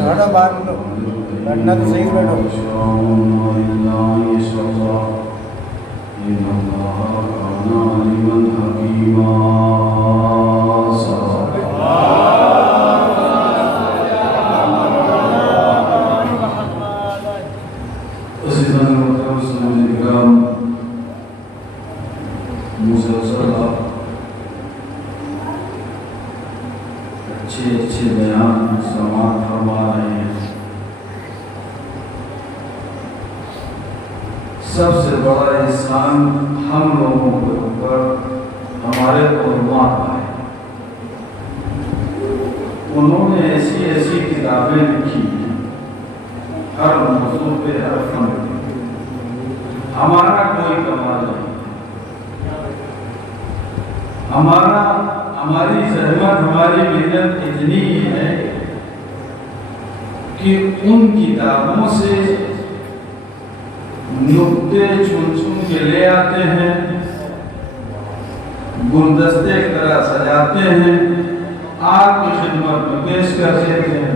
ہٹو باہر بیٹھنا تو صحیح بیٹھو. اچھے بیان سماعت فرما رہے ہیں. سب سے بڑا احسان ہم لوگوں کے اوپر ہمارے علماء کا ہے. انہوں نے ایسی ایسی کتابیں لکھی ہر موضوع پہ ہر فن پہ. ہمارا کوئی کمال نہیں. ہماری زحمت ہماری محنت اتنی ہے کہ ان کتابوں سے نقطے چن چن کے لے آتے ہیں, گلدستے کی طرح سجاتے ہیں, آپ کی خدمت میں پیش کر دیتے ہیں.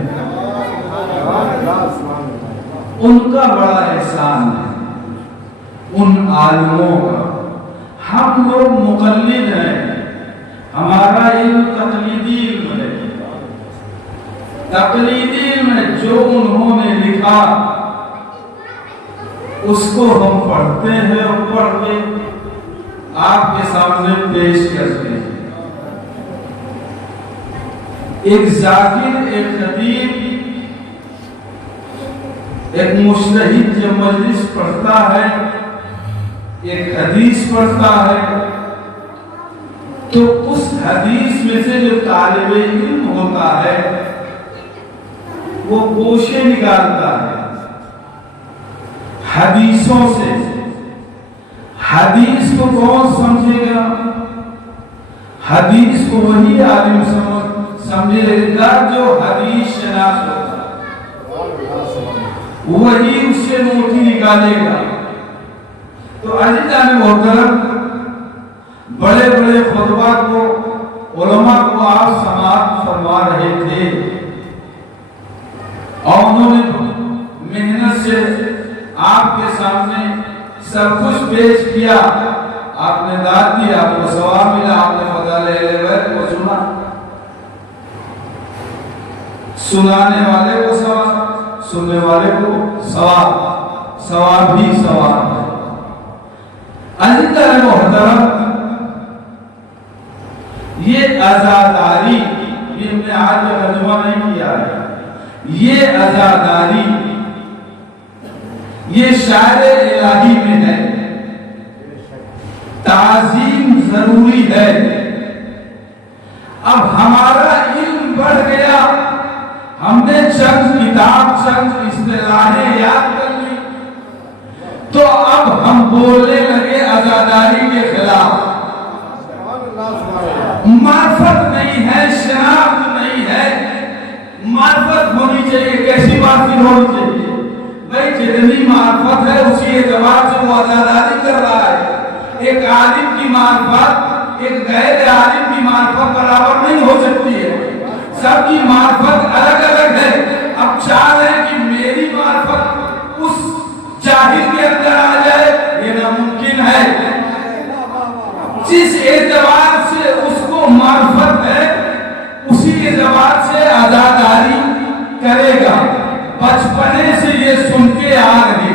ان کا بڑا احسان ہے ان عالموں کا. ہم لوگ مقلد ہیں, ہمارا علم تقلیدی علم ہے. تقلیدی علم ہے, جو انہوں نے لکھا اس کو ہم پڑھتے ہیں اور پڑھ کے آپ کے سامنے پیش کرتے ہیں. ایک ذاکر, ایک خطیب, ایک مجتہد جو مجلس پڑھتا ہے, ایک حدیث پڑھتا ہے, تو اس حدیث میں سے جو طالب علم ہوتا ہے وہ گوشے نکالتا ہے حدیثوں سے. حدیث کو کون سمجھے گا؟ حدیث کو وہی عالم سمجھے گا جو حدیث شناس ہوتا ہے, وہی اس سے موٹی نکالے گا. تو عزیزان محترم, بڑے بڑے خطبات کو علماء کو آپ سماعت فرما رہے تھے اور انہوں نے محنت سے آپ کے سامنے سب کچھ پیش کیا. آپ نے داد دی, آپ کو ثواب ملا, آپ نے فضائل اہل بیت کو سنا, سنانے والے کو ثواب, سننے والے کو ثواب, ثواب ہی ثواب ہے. عزیزان محترم, یہ عزاداری, یہ ہم نے آج ترجمہ نہیں کیا ہے, یہ عزاداری یہ شاعر الہی میں ہے. تعظیم ضروری ہے. اب ہمارا علم بڑھ گیا, ہم نے چند کتاب, چند اصطلاحیں یاد کر لی, تو اب ہم بولنے لگے عزاداری کے خلاف. معرفت نہیں ہے, شناخت نہیں ہے. معرفت ہونی چاہیے. کیسی معرفت ہونی چاہیے؟ بھائی جتنی معرفت ہے اسی اعتبار سے وہ عزاداری کر رہا ہے. ایک عالم کی معرفت ایک غیر عالم کی معرفت برابر نہیں ہو سکتی ہے. سب کی معرفت الگ الگ ہے. اب چاہ رہے ہیں کہ میری معرفت اس جاہل کے اندر آ جائے, یہ ناممکن ہے. جس اعتبار سے اس کو معرفت ہے اسی اعتبار سے عزاداری کرے گا. بچپنے سے یہ سن کے آ رہے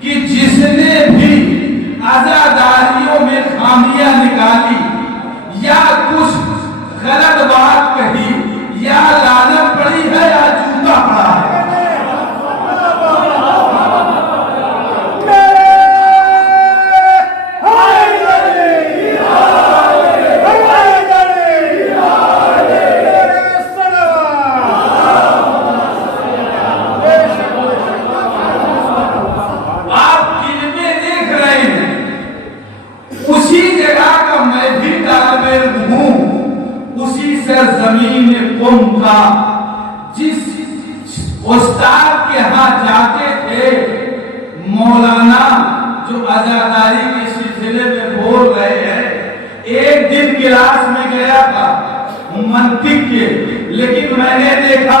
کہ جس نے بھی عزاداریوں میں خامیاں نکالی یا کچھ غلط بات کہی یا لعنت پڑی ہے یا جوتا پڑا ہے, زمین قوم کا جس استاد کے ہاں جاتے تھے مولانا جو عزاداری کے سلسلے میں بول رہے ہیں. ایک دن کلاس میں گیا تھا منطق کے, لیکن میں نے دیکھا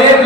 1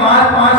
5-5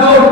2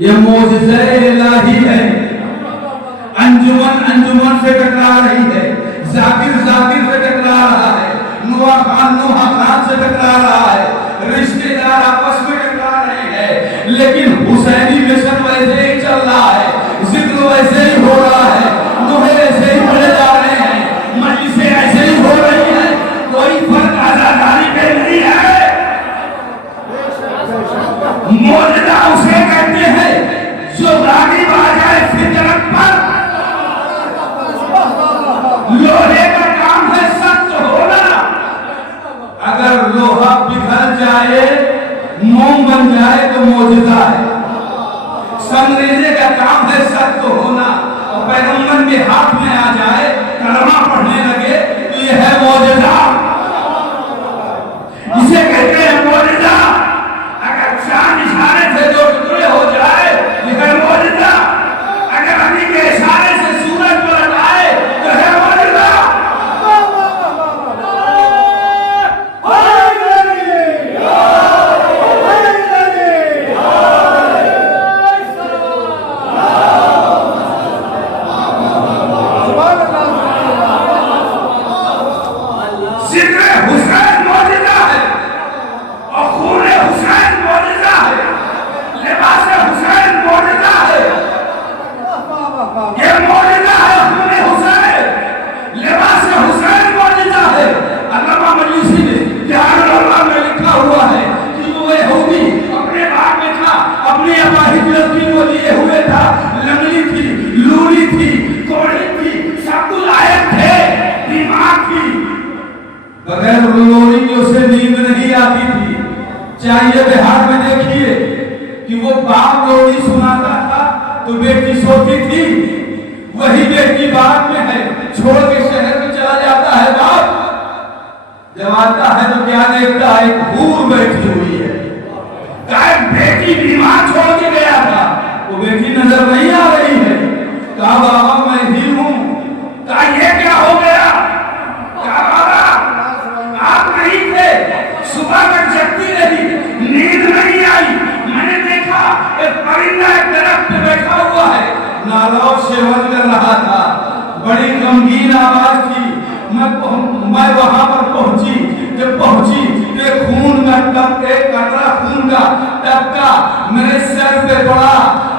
یہ معجزہ الہی ہے. انجمن انجمن سے ٹکرا رہی ہے, ذاکر ذاکر سے ٹکرا رہا ہے, نوح خان سے ٹکرا رہا ہے, رشتے دار آپس میں ٹکرا رہے ہیں, لیکن حسینی مشن ویسے ہی چل رہا ہے, ذکر ویسے ہی ہو رہا ہے, نوحے ایسے ہی پڑھے جا رہے ہیں, مجلسیں ایسے ہی ہو رہی ہیں. کوئی فرق عزاداری پہ نہیں ہے. معجزہ اسے کہتے ہیں جو غالب آ جائے فطرت پر. لوہے کا کام ہے سخت ہونا, اگر لوہا پگھل جائے موم بن جائے تو معجزہ ہے. سنگریزے کا کام ہے سخت ہونا, اور پیغمبر کے ہاتھ میں آ جائے کلمہ پڑھنے لگے تو یہ ہے معجزہ. اسے کہتے ہیں معجزہ. اگر چاند اشارے سے دو ٹکڑے ہو جائے یہ ہے معجزہ. اگر علی کے اشارے سے سورج پلٹ آئے تو ہے معجزہ. ذکر حسین معجزہ ہے, اور خون حسین معجزہ ہے, لباس حسین معجزہ ہے. یہ معجزہ ہے خون حسین, لباس حسین معجزہ ہے. علامہ مجلسی نے جہان اللہ میں لکھا ہوا ہے کہ وہ یہودی اپنے باغ میں تھا, اپنی اپاہی فلسطین کو لیے ہوئے تھا, لنگڑی تھی, لولی تھی, کوڑی تھی, سب کچھ عائد تھے, بیمار تھی, بغیر لولی کی اسے نیند نہیں آتی تھی. چاہیے بہار میں دیکھیے کہ وہ باپ لولی سناتا تھا تو بیٹی سوتی تھی, وہی بیٹی باپ میں ہے, چھوڑ کے شہر میں چلا جاتا ہے باپ, جب آتا ہے تو کیا دیکھتا ہے, ایک حور بیٹھی ہوئی ہے. کہا بیٹی بیمار چھوڑ کے گیا تھا, وہ بیٹی نظر نہیں آ رہی ہے. کہا بابا میں ہی ہوں. کہا یہ کیا ہو گیا؟ کہا بابا آپ نہیں تھے, صبح تک جگتی رہی, نیند نہیں آئی, میں نے دیکھا ایک پرندہ ایک درخت پہ بیٹھا ہوا ہے, نالو سیون کر رہا تھا, بڑی غمگین آواز تھی. میں وہاں پر پہنچی, جب پہنچی کہ خون کا ٹپ, ایک قطرہ خون کا ٹپکا میرے سر پہ پڑا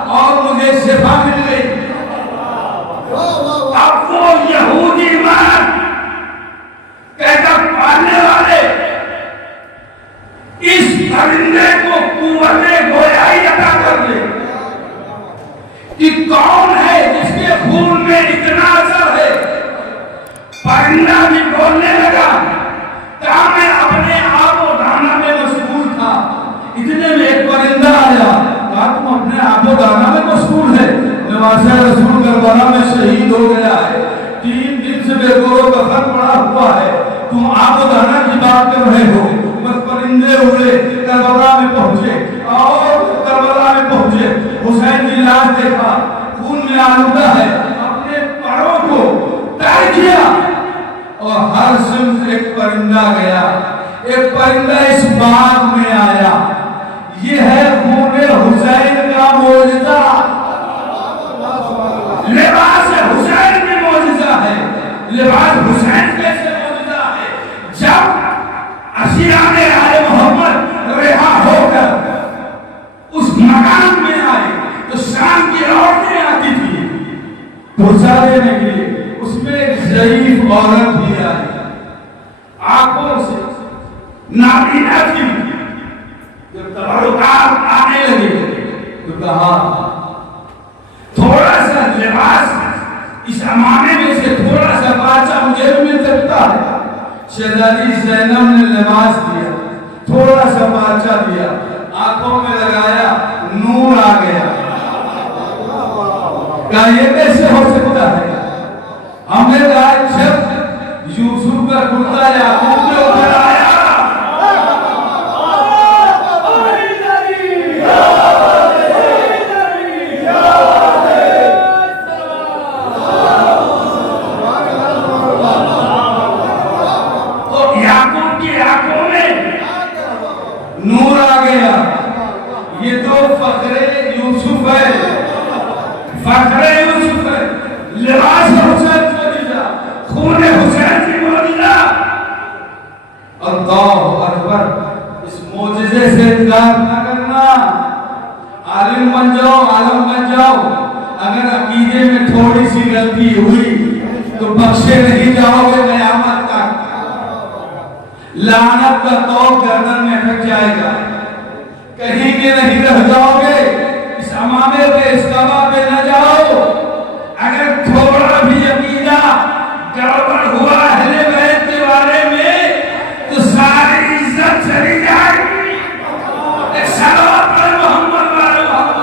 اور مجھے شفا مل گئی. اب وہ یہودی مرد کہتا پالنے والے اس پرندے کو قوت گویائی عطا کر دے کہ کون ہے جس کے خون میں اتنا اثر ہے. پرندہ بھی بولنے لگا, کہا میں اپنے آپ و دانا میں مشغول تھا, اتنے میں ایک پرندہ آیا, کہا تم اپنے آپ و دانا میں مشغول ہے, نواسہ رسول کربلا میں شہید ہو گیا ہے, 3 دن سے بے گورو کفن پڑا ہوا ہے, تم آپ و دانا کی بات کر رہے ہو. بس پرندے اڑے, کربلا میں پہنچے, اور کربلا میں پہنچے, حسین کی لاش دیکھا, خون میں آلودہ ہے, اپنے پروں کو تار کیا, اور ہر سمت ایک پرندہ گیا. ایک پرندہ اس باغ میں آیا. یہ ہے خون حسین کا معجزہ. لباس حسین میں معجزہ ہے. لباس حسین کیسے معجزہ ہے؟ جب اشیاء آل محمد رہا ہو کر اس مقام میں آئے تو شام کی عورتیں آتی تھی پوچھا دینے کے لیے. اس میں ایک ضعیف عورت بھی آئی, آنکھوں سے نابینا تھی. جب تبرکات آنے لگے تو کہا تھوڑا سا لباس اس زمانے میں سے تھوڑا سا پارچہ مجھے بھی مل سکتا ہے. شہزادی زینب نے لباس دیا, تھوڑا سا پارچہ دیا, آنکھوں میں لگایا, نور آ گیا. کہا یہ کیسے ہو سکتا ہے؟ ہم نے کہا جب یوسف کا کرتا یعقوب کے اوپر آیا تو یعقوب کی آنکھوں میں نور آ گیا. یہ تو فخر یوسف ہے، فخر یوسف ہے، لباس حسین کی معجزہ، خون حسین کی معجزہ۔ اللہ اکبر، اس معجزے سے انکار نہ کرنا۔ عالم بن جاؤ، عالم بن جاؤ، اگر عقیدے میں تھوڑی سی غلطی ہوئی تو بخشے نہیں جاؤ گے قیامت تک۔ لعنت کا توق گردن میں اٹک جائے گا، کہیں کے نہیں رہ جاؤ گے، اس امامے پہ اس کعبہ پہ نہ جاؤ۔ اگر تھوڑا بھی عقیدہ گڑبڑ ہوا اہل بیت کے بارے میں تو ساری عزت چلی جائے گی۔ ایک صلوات پر محمد والے محمد۔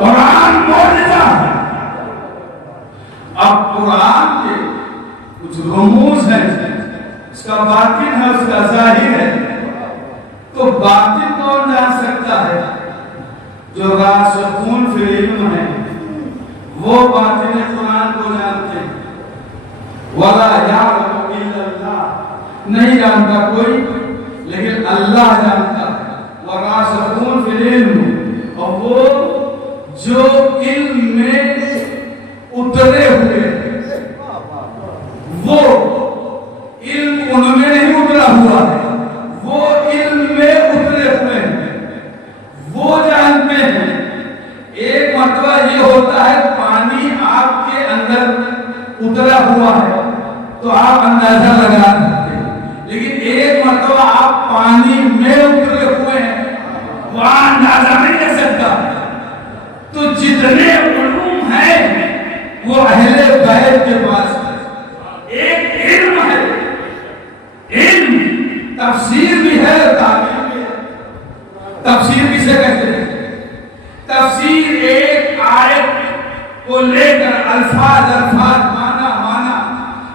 قرآن معجزہ ہے۔ اب قرآن کے کچھ رموز ہیں، اس کا باطن ہے، اس کا ظاہر ہے، تو باطن کون جان سکتا ہے؟ جو راسخون فی العلم ہے وہ باطن قرآن کو جانتے ہیں۔ وَلَا يَعْلَمُ إِلَّا اللَّهُ، نہیں جانتا کوئی لیکن اللہ جانتا ہے۔ وَرَاسِخُونَ فِي الْعِلْمِ، اور وہ جو علم میں اترے ہوئے، وہ علم ان میں نہیں اترا ہوا ہے، وہ علم میں اترے ہوئے ہیں، وہ جانتے ہیں۔ ایک مرتبہ یہ ہوتا ہے پانی آپ کے اندر اترا ہوا ہے تو آپ اندازہ لگا سکتے ہیں، لیکن ایک مرتبہ آپ پانی میں اترے ہوئے ہیں وہاں اندازہ نہیں کر سکتا۔ تو جتنے علوم ہیں وہ اہل بیت کے پاس ہے۔ ایک علم ہے، علم تفسیر بھی ہے، تعبیر بھی ہے۔ تفسیر کسے کہتے ہیں؟ تفسیر ایک آیت کو لے کر الفاظ معنی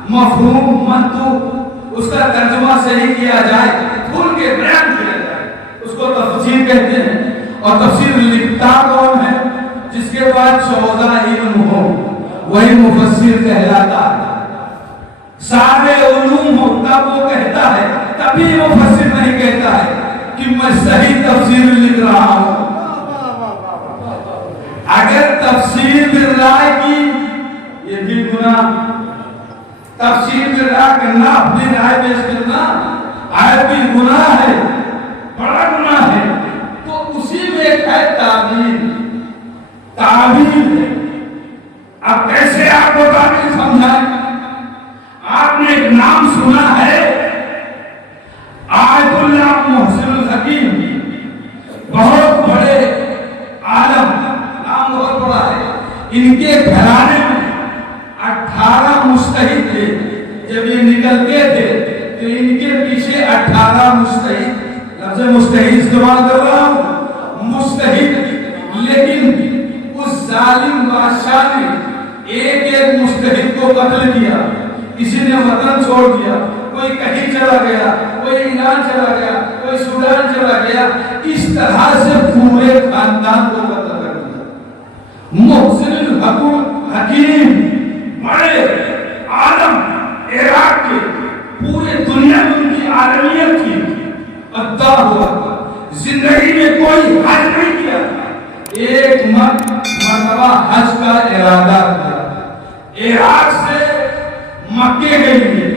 مفہوم منطوق اس کا ترجمہ صحیح کیا جائے، کھل کے بیان کیا جائے، اس کو تفسیر کہتے ہیں۔ اور تفسیر لکھتا کون ہے؟ جس کے بعد 14 علم ہو وہی مفسر کہلاتا ہے۔ سارے علوم ہو تب وہ کہتا ہے، تبھی مفسر نہیں کہتا ہے کہ میں صحیح تفسیر لکھ رہا ہوں۔ اگر تفسیر بالرائے کی، یہ بھی گناہ، تفسیر بالرائے کرنا، اپنی رائے پیش کرنا آئے بھی گناہ ہے، بڑا گناہ ہے۔ تو اسی میں ایک ہے تعبیر، تعبیر ہے۔ اب کیسے آپ کو تعبیر سمجھائیں؟ آپ نے ایک نام سنا ہے آیت اللہ محسن الحکیم، بہت بڑے عالم، نام بہت بڑا ہے۔ ان کے گھرانے میں 18 مجتہد تھے۔ جب یہ نکلتے تھے تو ان کے پیچھے 18 مجتہد، لفظ مجتہد استعمال کر رہا ہوں، مجتہد، لیکن اس ظالم بادشاہ نے ایک ایک مجتہد کو قتل کیا۔ کسی نے وطن چھوڑ دیا، کوئی کہیں چلا گیا، کوئی ایران چلا گیا، کوئی سودان چلا گیا، اس طرح سے پورے خاندان کو قتل کر دیا۔ محسن الحکیم بڑے عالم، عراق کے، پورے دنیا میں ان کی عالمیت تھی۔ اللہ ہوا زندگی میں کوئی حج نہیں کیا، ایک مرتبہ حج کا ارادہ کیا، عراق سے مکے گئی۔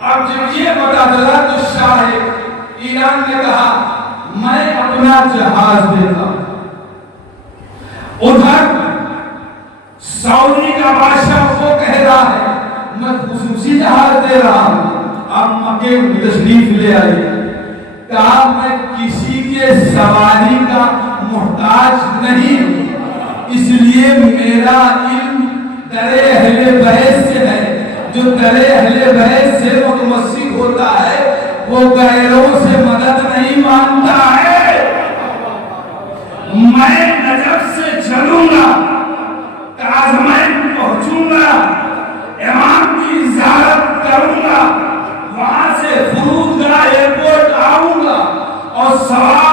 اب جب یہ پتا چلا تو شاہ ایران نے کہا میں اپنا جہاز دیتا ہوں۔ ادھر سعودی کا بادشاہ وہ کہہ رہا ہے میں خصوصی جہاز دے رہا ہوں، اب مکے میں تشریف لے آئے۔ کہا میں کسی کے سواری کا محتاج نہیں ہوں، اس لیے میرا علم در اہل بیت سے ہے۔ جو در اہل بیت سے متمسک ہوتا ہے وہ غیروں سے مدد نہیں مانگتا ہے۔ میں نجف سے چلوں گا، کاظمین پہنچوں گا، امام کی زیارت کروں گا، وہاں سے فرودگاہ ایئرپورٹ آؤں گا اور سوار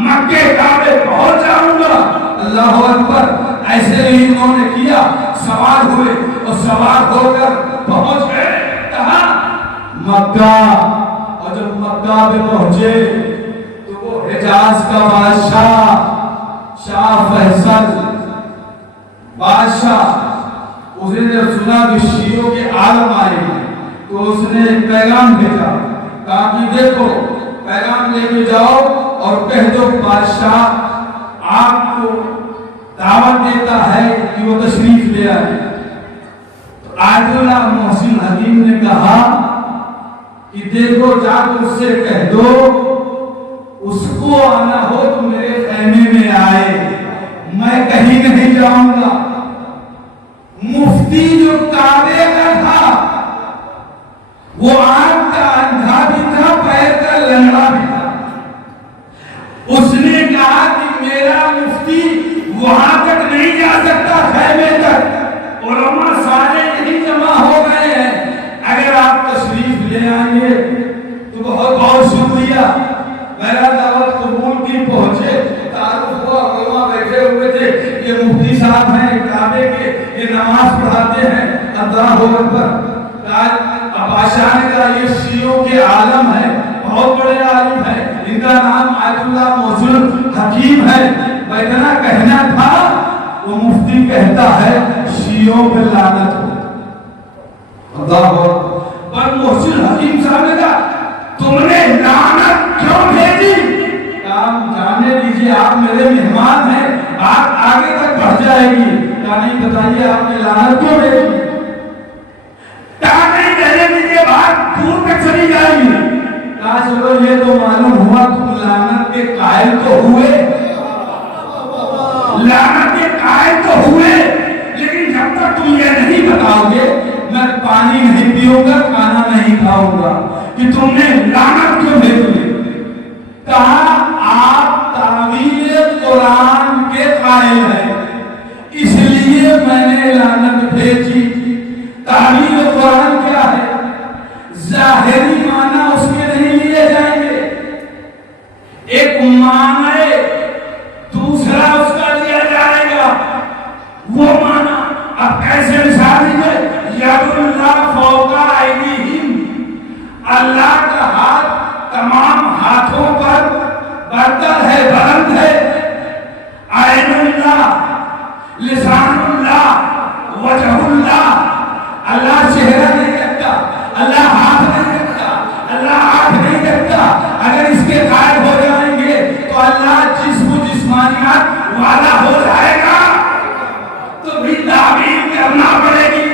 مکے کعبے پہنچ جاؤں گا۔ اللہ اکبر، ایسے ہی انہوں نے کیا، سوار ہوئے اور سوار ہو کر پہنچ گئے کہاں؟ مکہ۔ اور جب مکہ میں پہنچے تو وہ حجاز کا بادشاہ شاہ فیصل بادشاہ، اس نے جب سنا کہ شیعوں کے عالم آئے تو اس نے ایک پیغام بھیجا، کہا کہ دیکھو پیغام لے کے جاؤ اور کہہ دو بادشاہ آپ کو دعوت دیتا ہے کہ وہ تشریف لے آئے۔ تو آیت اللہ محسن حکیم نے کہا کہ دیکھو جا کر اس سے کہہ دو اس کو آنا ہو تو میرے خیمے میں آئے، میں کہیں نہیں جاؤں گا۔ مفتی جو کعبے کا تھا وہ آنکھ کا اندھا بھی تھا، پیر کا لنگڑا بھی تھا۔ اس نے کہا کہ میرا مفتی وہاں تک نہیں جا سکتا، خیمے تک، علماء سارے نہیں جمع ہو گئے ہیں، اگر آپ تشریف لے آئیں گے تو بہت بہت شکریہ۔ میرا دعوت قبول کی، پہنچے، تعارف ہوا، علماء بیٹھے ہوئے تھے، یہ مفتی صاحب ہیں کعبے کے، یہ نماز پڑھاتے ہیں، اللہ اکبر۔ بادشاہ نے کہا یہ شیعوں کے عالم ہے، بہت بڑے عالم ہے، ان کا نام آیت اللہ محسن حکیم ہے، بیٹھنا کہنا تھا۔ وہ مفتی کہتا ہے شیعوں پہ لعنت ہو، اللہ اکبر۔ پر محسن حکیم صاحب نے کہا تم نے لعنت کیوں بھیجی؟ کہا جانے دیجیے، آپ میرے مہمان ہیں، بات آگے تک بڑھ جائے گی۔ کہا نہیں، بتائیے آپ نے لعنت کیوں بھیجی؟ کہا نہیں، رہنے دیجیے، بات دور تک چلی جائے گی۔ کہا چلو یہ تو معلوم ہوا تم لعنت کے قائل تو ہوئے، لعنت کے قائل تو ہوئے، لیکن جب تک تم یہ نہیں بتاؤ گے میں پانی نہیں پیوں گا، کھانا نہیں کھاؤں گا کہ تم نے لعنت کیوں بھیجی۔ کہا آپ تعویل قرآن کے قائل ہیں، اس لیے میں نے لعنت بھیجی۔ تعویل قرآن کیا ہے؟ ظاہری معنی اس کے نہیں لیے جائیں گے، ایک معنی دوسرا اس کا لیا جائے گا، وہ معنی اب کیسے مثال دیجیے؟ ید اللہ فوق ایدیہم، اللہ کا ہاتھ تمام ہاتھوں پر برتر ہے، بلند ہے۔ عین اللہ، لسان اللہ، وجہ اللہ، اللہ چہرہ نہیں رکھتا، اللہ ہاتھ نہیں رکھتا، اللہ آنکھ نہیں رکھتا۔ اگر اس کے قائل ہو جائیں گے تو اللہ جسم و جسمانیات والا ہو جائے گا، تو بھی تعبیر کرنا پڑے گی۔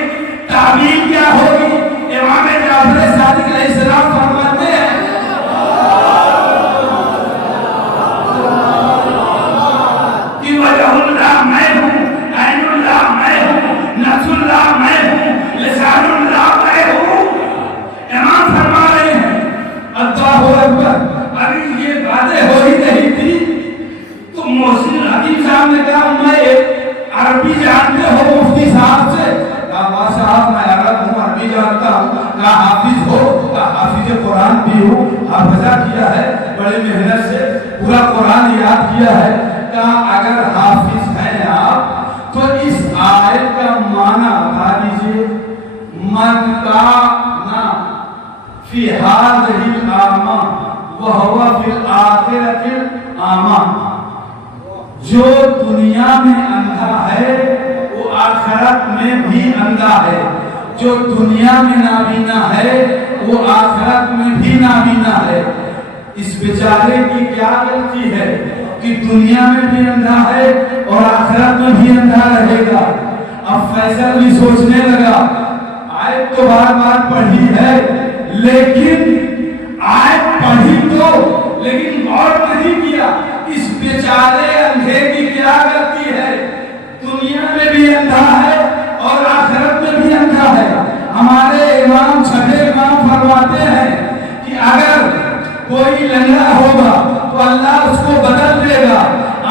تعبیر کیا ہوگی؟ امام جعفر صادق علیہ السلام فرماتے ہیں کہ وجہ اللہ میں ہوں، عین اللہ میں ہوں، نفس اللہ میں ہوں، لسان اللہ میں ہوں۔ امام فرما رہے ہیں اللہ اکبر۔ ابھی یہ باتیں ہو ہی نہیں تھی تو محسن حکیم صاحب نے کہا میں عربی جانتے ہو مفتی صاحب سے؟ کہا واہ صاحب میں عرب ہوں، عربی جانتا ہوں۔ کہا حافظ ہو؟ کہا حافظ قرآن بھی ہوں، حافظہ کیا ہے بڑے محنت سے، پورا قرآن یاد کیا ہے۔ کہا اگر حافظ ہیں آپ تو اس آیت کا معنی بتا دیجئے۔ من کان فی ہذہ الاعمى وہو فی الآخرۃ الاعمى، جو دنیا میں اندھا ہے وہ آخرت میں بھی اندھا ہے، جو دنیا میں نابینا ہے وہ آخرت میں بھی نابینا ہے۔ اس بیچارے کی کیا غلطی ہے کہ دنیا میں بھی اندھا ہے اور آخرت میں بھی اندھا رہے گا؟ اب فیصل بھی سوچنے لگا، آیت تو بار بار پڑھی ہے، لیکن آیت پڑھی تو لیکن غور نہیں کیا اس بیچارے اندھے کی کیا غلطی ہے؟ دنیا میں بھی اندھا ہے اور آخرت میں بھی اندھا ہے۔ ہمارے امام چھٹے امام فرماتے ہیں کہ اگر کوئی لنگڑا ہوگا تو اللہ اس کو بدل دے گا،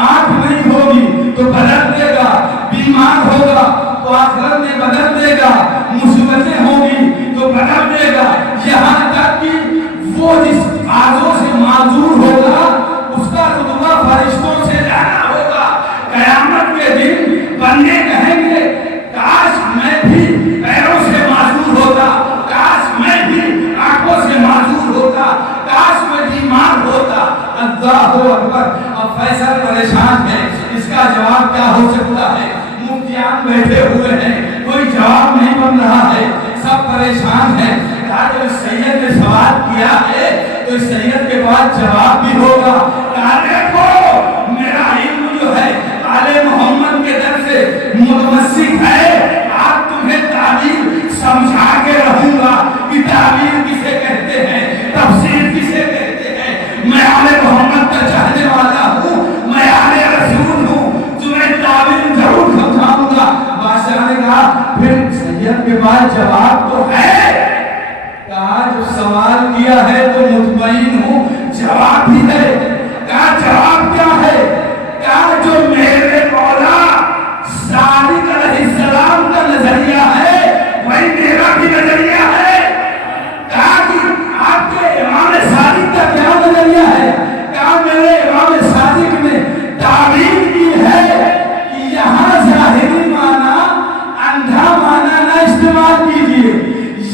آنکھ نہیں ہوگی تو بدل دے گا، بیمار ہوگا تو آخرت میں بدل دے گا، مصیبتیں ہوگی تو بدل دے گا، یہاں تک کہ وہ جس آزوں سے معذور ہوگا اس کا رتبہ اللہ اکبر. اب فیصل پریشان ہے, اس کا جواب کیا ہو سکتا ہے؟ مفتیان بیٹھے ہوئے ہیں, کوئی جواب نہیں بن رہا ہے, سب پریشان ہیں. کہا جو سید نے سوال کیا ہے تو اس سید کے بعد جواب بھی ہوگا. کہا دیکھو میرا علم جو ہے آل محمد کے در سے متمسک ہے, آپ تمہیں تعبیر سمجھا کے رہوں گا کہ تعبیر کسے کہتے ہیں, تفسیر کسے کہتے ہیں. میں آل محمد کا چاہنے والا ہوں, میں آل رسول ہوں, تمہیں تعبیر ضرور سمجھاؤں گا. بادشاہ نے کہا پھر سید کے بعد جواب تو ہے. کہا جو سوال کیا ہے تو مطمئن ہوں جواب بھی ہے. کہا جواب کیا ہے؟ کہا جو میرے مولا صادق علیہ السلام کا نظریہ ہے وہی میرا بھی نظریہ ہے. کہا کہ آپ کے امام صادق کا کیا نظریہ ہے؟ کہا میرے امام صادق نے تعبیر کی ہے کہ یہاں ظاہری معنی اندھا معنی نہ استعمال کیجیے,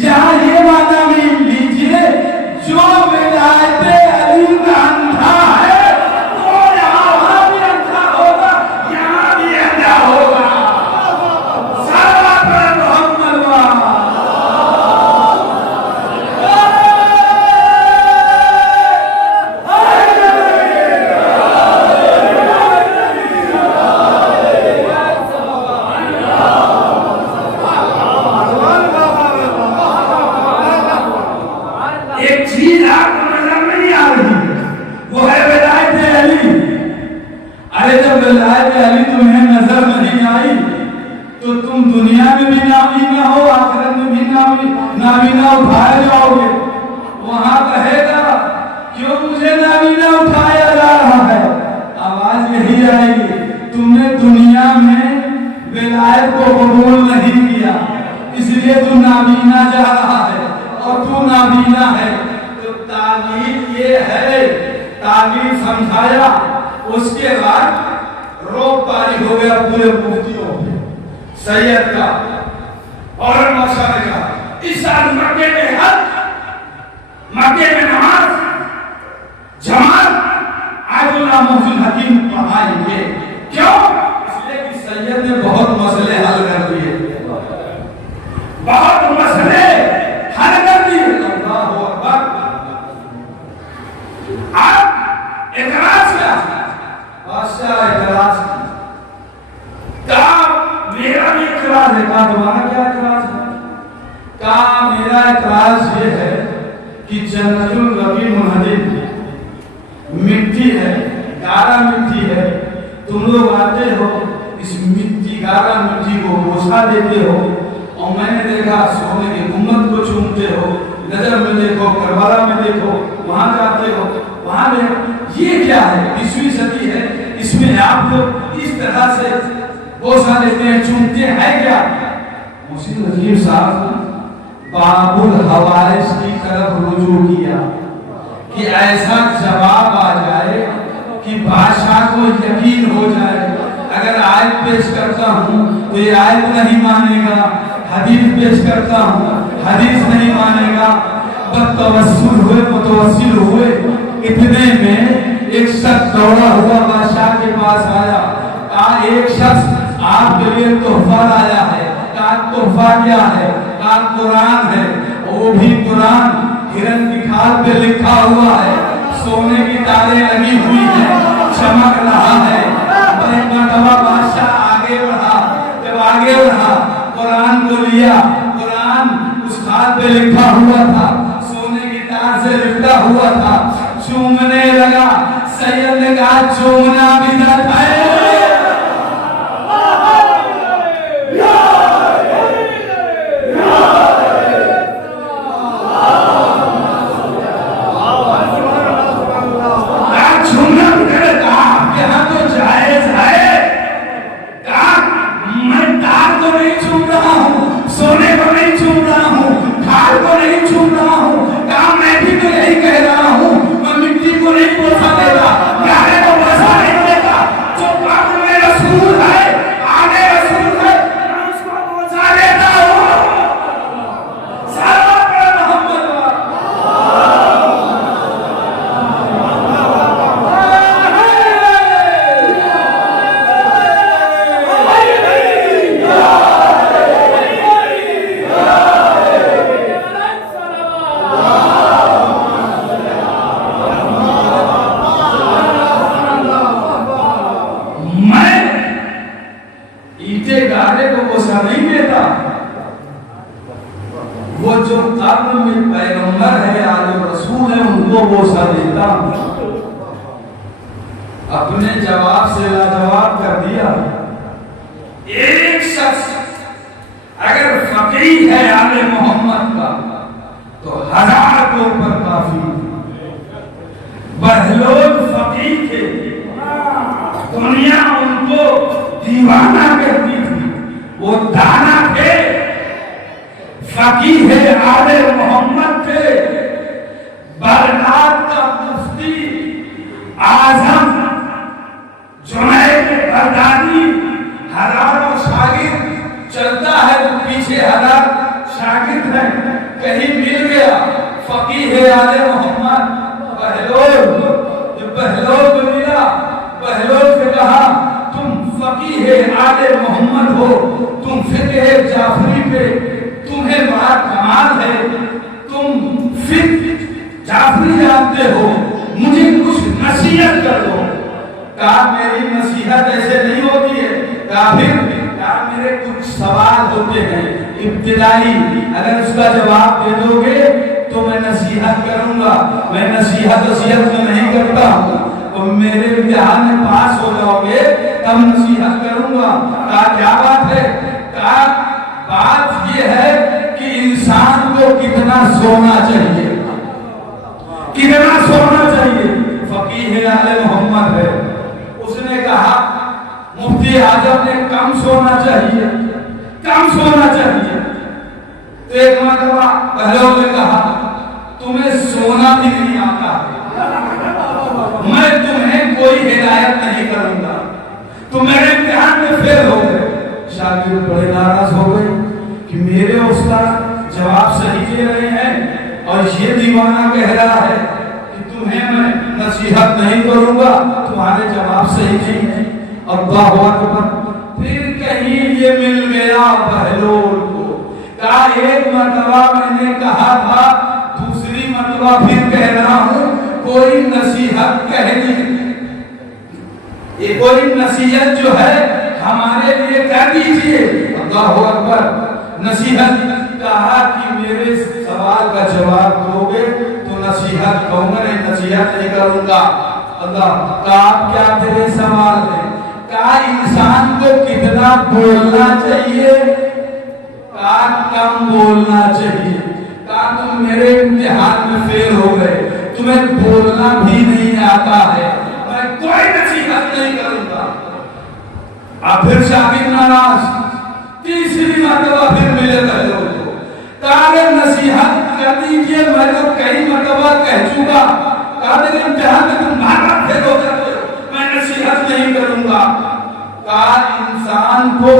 یہاں یہ معنی میں لیجیے جو ولایت علی کا اندھا ہے وہ یہاں وہاں بھی اندھا ہوگا, یہاں بھی اندھا ہوگا. صلوات علی محمد ایک چیز آپ کو نظر نہیں آ رہی, وہ ہے ولایت علی. ارے جب ولایت علی تمہیں نظر نہیں آئی تو تم دنیا میں بھی نابینا ہو, آخرت میں بھی نابینا اٹھائے جاؤ گے. وہاں کہے گا کیوں مجھے نابینا اٹھایا جا رہا ہے؟ آواز یہی آئے گی تم نے دنیا میں ولایت کو قبول نہیں کیا اس لیے تم نابینا جا رہا ہے اور تو نابینا ہے. تو تعلیم یہ ہے, تعلیم سمجھایا. اس کے بعد روب طاری ہو گیا پورے مفتیوں پہ, سید کا اور بادشاہ نے کہا اس سال مکے میں حج, مکے میں نماز, جماعت آج اللہ محسن حکیم پڑھائیں گے. کیوں؟ اس لیے کہ سید نے بہت مسئلے حل کر دیے, بہت مسئلے حل کر دیے. اللہ اکبر. اب اعتراض کیا؟ بادشاہ اعتراض کہا میرا بھی اعتراض ہے. کہا تمہارا کیا اعتراض ہے؟ کہا میرا اعتراض یہ ہے کہ جنت الربیع منہدم مٹی ہے, گارا مٹی ہے, تم لوگ آتے ہو اس مٹی گارا مٹی کو بوسا دیتے ہو, اور میں نے دیکھا سونے کی گنبد کو چومتے ہو, نظر میں دیکھو, کربلا میں دیکھو, وہاں جاتے ہو, وہاں دیکھو. یہ کیا ہے؟ 20ویں صدی ہے, اس میں آپ لوگ اس طرح سے بوسا دیتے ہیں, چومتے ہیں کیا؟ محسن نجیب صاحب باب الحوائج کی طرف رجوع کیا کہ ایسا جواب آ جائے کہ بادشاہ کو یقین ہو جائے. اگر آیت پیش کرتا ہوں تو یہ آیت نہیں مانے گا, حدیث پیش کرتا ہوں حدیث نہیں مانے گا. توسل ہوئے, متوسل ہوئے, اتنے میں ایک شخص دوڑا ہوا بادشاہ کے پاس آیا. کہا ایک شخص آپ کے لیے تحفہ لایا ہے. کہا تحفہ کیا ہے؟ کہا قرآن ہے. وہ بھی قرآن ہرن کی کھال پہ لکھا ہوا ہے, سونے کی تاریں لگی ہوئی ہیں, چمک رہا ہے. ایک مرتبہ بادشاہ آگے بڑھا, جب آگے بڑھا قرآن کو لیا. قرآن اس کھال پہ لکھا ہوا تھا, سونے کی تار سے لپٹا ہوا تھا. چومنے لگا. سید نے کہا چومنا بدعت ہے. اپنے جواب سے لاجواب کر دیا. ایک شخص اگر فقیہ ہے آل محمد کا تو 1000 کے اوپر کافی. بہلول فقیہ تھے, دنیا ان کو دیوانہ کہتی تھی, وہ دانا تھے, فقیہ آل محمد تھے, بغداد کا مفتی اعظم جنید بغدادی. ہزاروں شاگرد چلتا ہے تو پیچھے 1000 شاگرد ہیں, کہیں مل گیا فقیہ آل محمد بہلول. جب بہلول کو ملا, بہلول سے کہا تم فقیہ آل محمد ہو, تم فقہ جعفری پہ تمہیں بڑا کمال ہے, تم فقہ جعفری جانتے ہو, مجھے کچھ نصیحت کر دو. کہا میری نصیحت ایسے نہیں ہوتی ہے, کہا میرے کچھ سوال ہوتے ہیں ابتدائی, اگر اس کا جواب دے دو گے تو میں نصیحت کروں گا. میں نصیحت میں نہیں کرتا ہوں, اور میرے امتحان میں پاس ہو جاؤ گے تب نصیحت کروں گا. کہا کیا بات ہے؟ کہا بات یہ ہے کہ انسان کو کتنا سونا چاہیے, کتنا سونا چاہیے. فقیہ آل محمد ہے, اس نے کہا مفتی اعظم نے کم سونا چاہیے, کم سونا چاہیے. تو ایک مرتبہ بہلول نے کہا تمہیں سونا بھی نہیں آتا ہے, میں تمہیں کوئی ہدایت نہیں کروں گا, تم میرے امتحان میں فیل ہو گئے. شاگرد بڑے ناراض ہو گئے کہ میرے استاد جواب صحیح دے رہے ہیں اور یہ دیوانہ کہہ رہا ہے کہ تمہیں میں نصیحت نہیں کروں گا, تمہارے جواب صحیح نہیں ہے. اللہ اکبر. پھر کہیں یہ مل گیا بہلول کو, کہا ایک مرتبہ میں نے کہا تھا, دوسری مرتبہ پھر کہہ رہا ہوں, کوئی نصیحت کہنی, یہ کوئی نصیحت جو ہے ہمارے لیے کہہ دیجئے. اللہ اکبر. نصیحت. کہا کہ میرے سوال کا جواب دو گے تو نصیحت کہوں گا, نہیں نصیحت نہیں کروں گا. اللہ. کہا کیا تیرے سوال ہے؟ کہا انسان کو کتنا بولنا چاہیے؟ کہا کم بولنا چاہیے. کہا تم میرے امتحان میں فیل ہو گئے, تمہیں بولنا بھی نہیں آتا ہے, میں کوئی نصیحت نہیں کروں گا. اب پھر شاگرد ناراض. تیسری مرتبہ پھر ملے بہلول کو, کہا نصیحت کر دیجئے, میں تو کئی مرتبہ کہہ چکا. کہا میرے امتحان میں تم بار بار فیل ہو جاتے ہو, میں نصیحت نہیں کروں گا. کہا انسان کو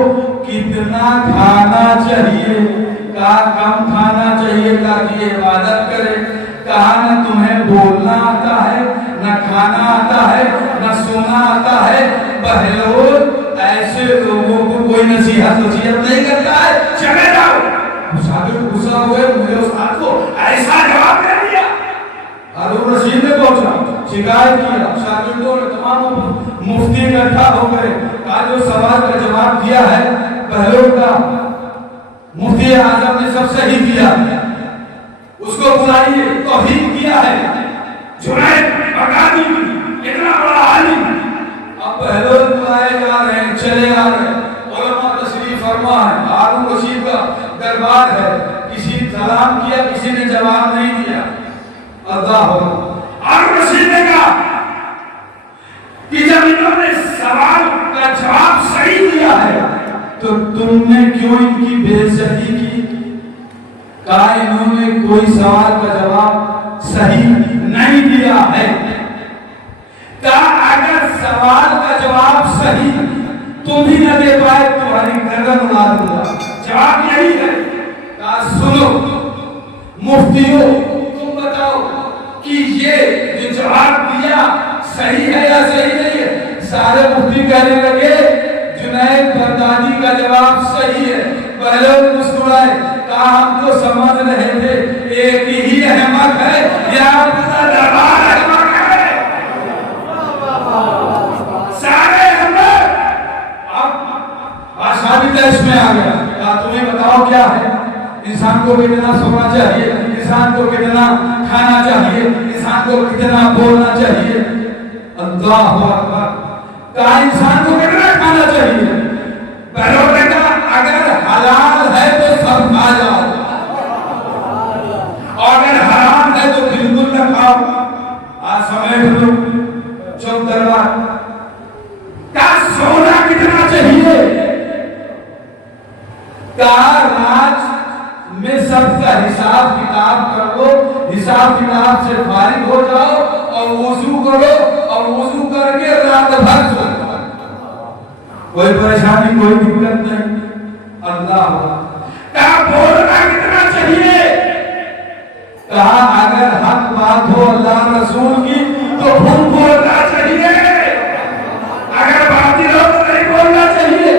کتنا کھانا چاہیے؟ کہا کم کھانا چاہیے تاکہ عبادت کرے. کہا نہ تمہیں بولنا آتا ہے, نہ کھانا آتا ہے, نہ سونا آتا ہے. بہلول ایسے لوگوں کو کوئی نصیحت نہیں کرتا ہے, چلے جاؤ. شاگرد غصہ ہوئے, میرے استاد کو ایسا جواب دے دیا. ہارون رشید نے پہنچا, شکایت کیا. شاگردوں نے تمام مفتی اکٹھا ہو گئے, کہا جو سوال کا جواب دیا ہے بہلول کا, مفتی اعظم نے سب صحیح کیا, اس کو بلائیے. توہین کیا ہے جنید بغدادی, اتنا بڑا عالم. اب بہلول بلائے جا رہے ہیں, چلے آ رہے ہیں. علماء تشریف فرما ہے, ہارون رشید کا دربار ہے. کسی سلام کیا, کسی نے جواب نہیں دیا. اللہ ہارون رشید نے کہا کہ جب انہوں نے سوال کا جواب صحیح دیا ہے تو تم نے کیوں ان کی بے عزتی کی؟ کہا انہوں نے کوئی سوال کا جواب صحیح نہیں دیا ہے. کہا اگر سوال کا جواب صحیح تم ہی نہ دے پائے تمہاری گردن اڑا دوں گا. جواب یہی ہے. کہا سنو مفتیوں, تم بتاؤ کہ یہ جواب دیا صحیح ہے یا صحیح نہیں ہے؟ سارے مفتی کہنے لگے جنید بغدادی کا جواب صحیح ہے. بہلول مسکرائے, کہا ہم تو سمجھ رہے تھے ایک ہی احمد ہے, یا پورا دربار احمد ہے. سارے احمد. اب بادشاہ بھی تیش میں آ گیا. کہا تمہیں بتاؤ کیا ہے, انسان کو کتنا سونا چاہیے, انسان کو کتنا کھانا چاہیے، انسان کو کتنا بولنا چاہیے. اللہ اکبر. کہا انسان کو کتنا کھانا چاہیے. پہلو نے کہا اگر حلال ہے تو سب کھا جاؤ، اور اگر حرام ہے تو بالکل نہ کھاؤ. آج سمیٹ لو چوک دربار. کہا سونا کتنا چاہیے. کہا راج میں سب کا حساب کتاب کر لو، حساب کتاب سے فارغ ہو جاؤ اور وضو کرو، اور وضو کر کے رات بھر سو جاؤ، کوئی پریشانی کوئی دقت نہیں. اللہ. کہا بولنا کتنا چاہیے. کہا اگر حق بات ہو اللہ رسول کی تو خوب بولنا چاہیے، اگر باطل ہو تو نہیں بولنا چاہیے.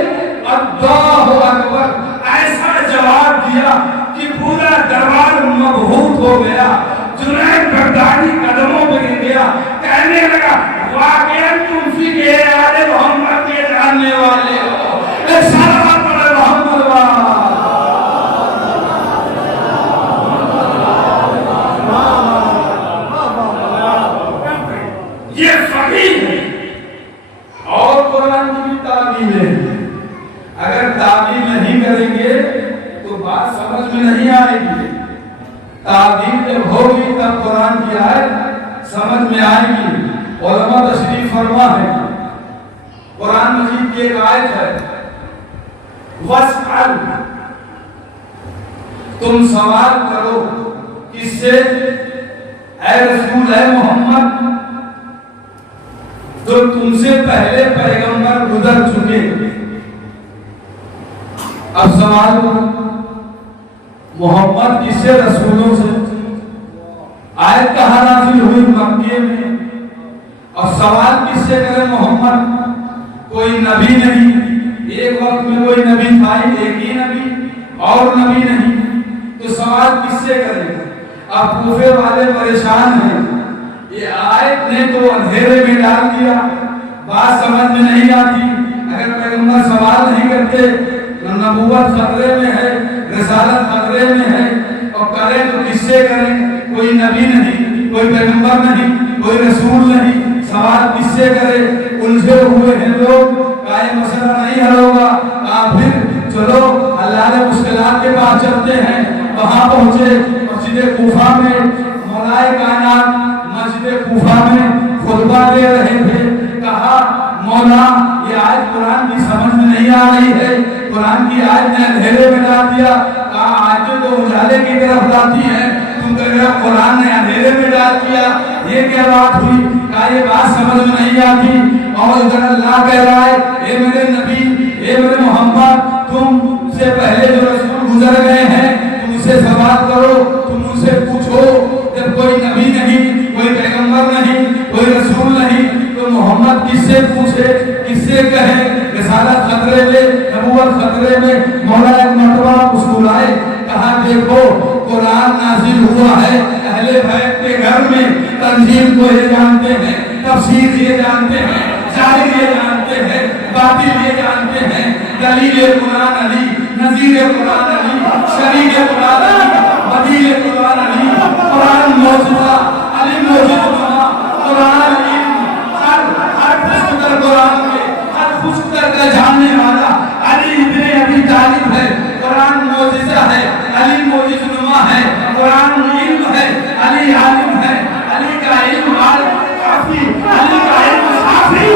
اللہ اکبر. ایسا جواب دیا کہ پورا دربار مبہوت ہو گیا. جنید بغدادی قدموں پہ گر گیا، کہنے لگا واقعاً تم فی آل محمد کے جاننے والے ہو. ایک صلوات پڑھے محمد والا. یہ فقیہ ہے اور قرآن کی بھی تعلیم ہے. اگر تعلیم نہیں کریں گے تو بات سمجھ میں نہیں آئے گی. تعلیم جب ہوگی تب قرآن کی آیت سمجھ میں آئے گی. علماء تشریف فرما ہے، قرآن مجید کی ایک آیت ہے وَاسْأَلْ، تم سوال کرو. کس سے؟ اے رسول اے محمد، جو تم سے پہلے پیغمبر گزر چکے. اب سوال محمد کس سے؟ رسولوں سے. آیت کہاں نازل ہوئی؟ مکے میں. اور سوال کس سے کرے محمد؟ کوئی نبی نہیں. ایک وقت میں کوئی نبی تھا، ایک ہی نبی، اور نبی نہیں. تو سوال کس سے کرے؟ اب کوفے والے پریشان ہیں. یہ آیت نے تو اندھیرے میں ڈال دیا، بات سمجھ میں نہیں آتی. اگر پیغمبر سوال نہیں کرتے، نبوت خطرے میں ہے، رسالت خطرے میں ہے، اور کریں تو کس سے کریں؟ کوئی نبی نہیں، کوئی پیغمبر نہیں، کوئی رسول نہیں. سوال کس سے کرے؟ الجھے ہوئے ہیں لوگ. کا یہ مسئلہ نہیں حل ہوگا. پھر چلو اللہ نے مشکلات کے پاس چلتے ہیں. وہاں پہنچے مسجد کوفہ میں. مولائے کائنات مسجد کوفہ میں خطبہ دے رہے تھے. کہا مولا یہ آیت قرآن کی سمجھ میں نہیں آ رہی ہے. قرآن کی آیت نے اندھیرے میں ڈال دیا. کہا آیتیں تو اجالے کی طرف لاتی ہیں، تم کہہ رہے ہو قرآن نے اندھیرے میں ڈال دیا. یہ کیا بات ہوئی؟ کہا یہ بات سمجھ میں نہیں آتی. اور ادھر اللہ کہہ رہا ہے اے میرے نبی، اے میرے محمد، تم سے پہلے جو رسول گزر گئے ہیں تم ان سے سوال کرو، تم ان سے پوچھو. جب کوئی نبی نہیں، کوئی پیغمبر نہیں، کوئی رسول نہیں، تو محمد کس سے پوچھے، کس سے کہے؟ رسالت خطرے میں، نبوت خطرے میں. مولا ایک مرتبہ مسکرائے. کہا دیکھو قرآن نازل ہوا ہے اہل بیت کے گھر میں. تنزیل کو یہ جانتے ہیں، تفسیر یہ جانتے ہیں، ظاہر یہ جانتے ہیں، باطل یہ جانتے ہیں. دلیل قرآن علی، نذیر قرآن علی، شریع قرآن علی، بدیل قرآن علی، قرآن موجودہ علی موجودہ، قرآن علم، ہر خوشتر قرآن کے ہر خوشتر کا جاننے والا علی ابن ابی طالب ہے. قرآن معجزہ ہے، علی معجز نما ہے. قرآن علم ہے، علی عالم ہے. علی کا علم کافی، علی کا علم صافی.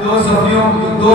2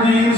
3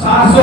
700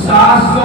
700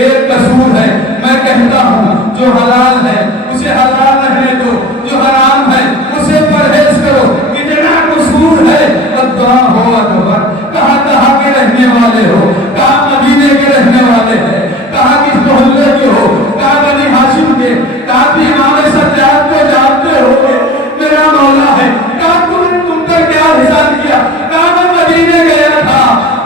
ایک قصور ہے، میں کہتا ہوں جو حلال ہے اسے حلال رہنے دو، جو حرام ہے اسے پرہیز کرو، اتنا قصور ہے۔ اللہ ہو اکبر، کہاں کے رہنے والے ہو، کہاں مدینے کے رہنے والے ہیں، کہاں کس محلے کے ہو، کہاں بنی ہاشم کے، کہاں بھی امام سجاد کو جانتے ہو گے، میرا مولا ہے، کہاں تم پر کیا احسان کیا، کہاں میں مدینے گیا تھا،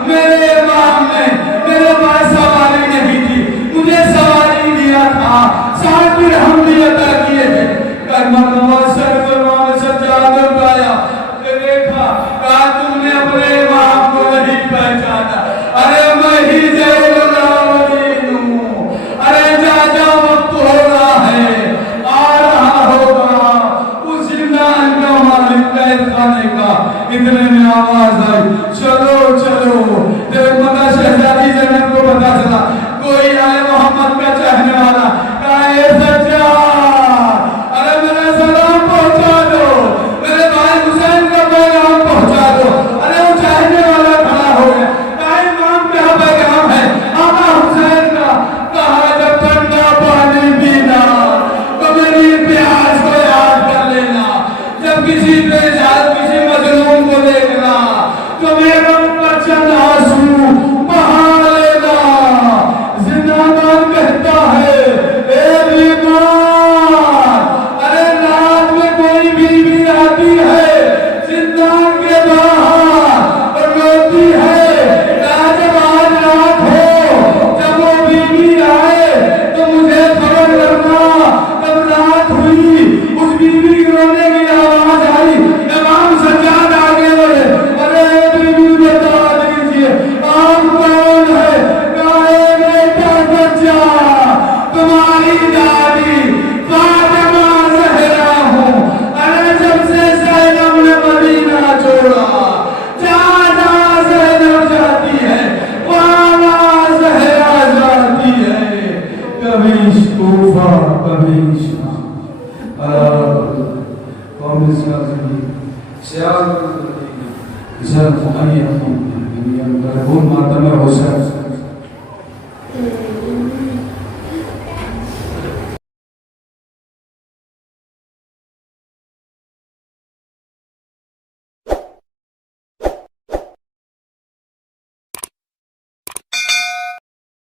میرے امام نے میرے پاس سواری نہیں تھی، مجھے سواری دیا تھا، 60 درہم بھی عطا کیے تھے، مرتبہ سر پر امام سجاد اٹھایا کہ دیکھا، کہا تم نے اپنے امام کو نہیں پہچانا، ارے میں ہی زین العابدین ہوں، ارے جا وقت ہو رہا ہے، آ رہا ہوگا اس زندان کا مالک قید خانے کا۔ اتنے میں آواز آئی، چلو چلو، جب مدہ شہزادی زینب کو پتا چلا کوئی آئے محمد کا چاہنے والا، کہا اے سجاد، ارے میرا سلام پہنچا دو، میرے بھائی حسین کا پیغام پہنچا دو۔ ارے وہ چاہنے والا کھڑا ہو گیا، کہا امام کیا پیغام ہے، آقا حسین کا، کہا جب ٹھنڈا پانی پینا تو میری پیاس کو یاد کر لینا، جب کسی بے جان کسی مظلوم کو دیکھنا تو میرا پر چند آنسو بہا لینا۔ زندان کہتا ہے اے بیمار، ارے رات میں کوئی بیوی آتی ہے زندان کے باہر اور روتی ہے، جب آج رات ہو، جب وہ بیوی آئے تو مجھے خبر کرنا، جب رات ہوئی اس بیوی کے رونے کی آواز آئی، امام سجاد آگے بڑھے، ارے بیوی بتا دیجئے آپ کون ہے، کہا اے بیٹا بچہ، تمہاری دادی فاطمہ زہرا ہوں، ارے جب سے زینب نے مدینہ چھوڑا، جہاں زینب جاتی ہے وہاں زہرا جاتی ہے، کبھی کوفہ کبھی شام، قوم سیاسی سیاست اسے مخیّم ماتم حسین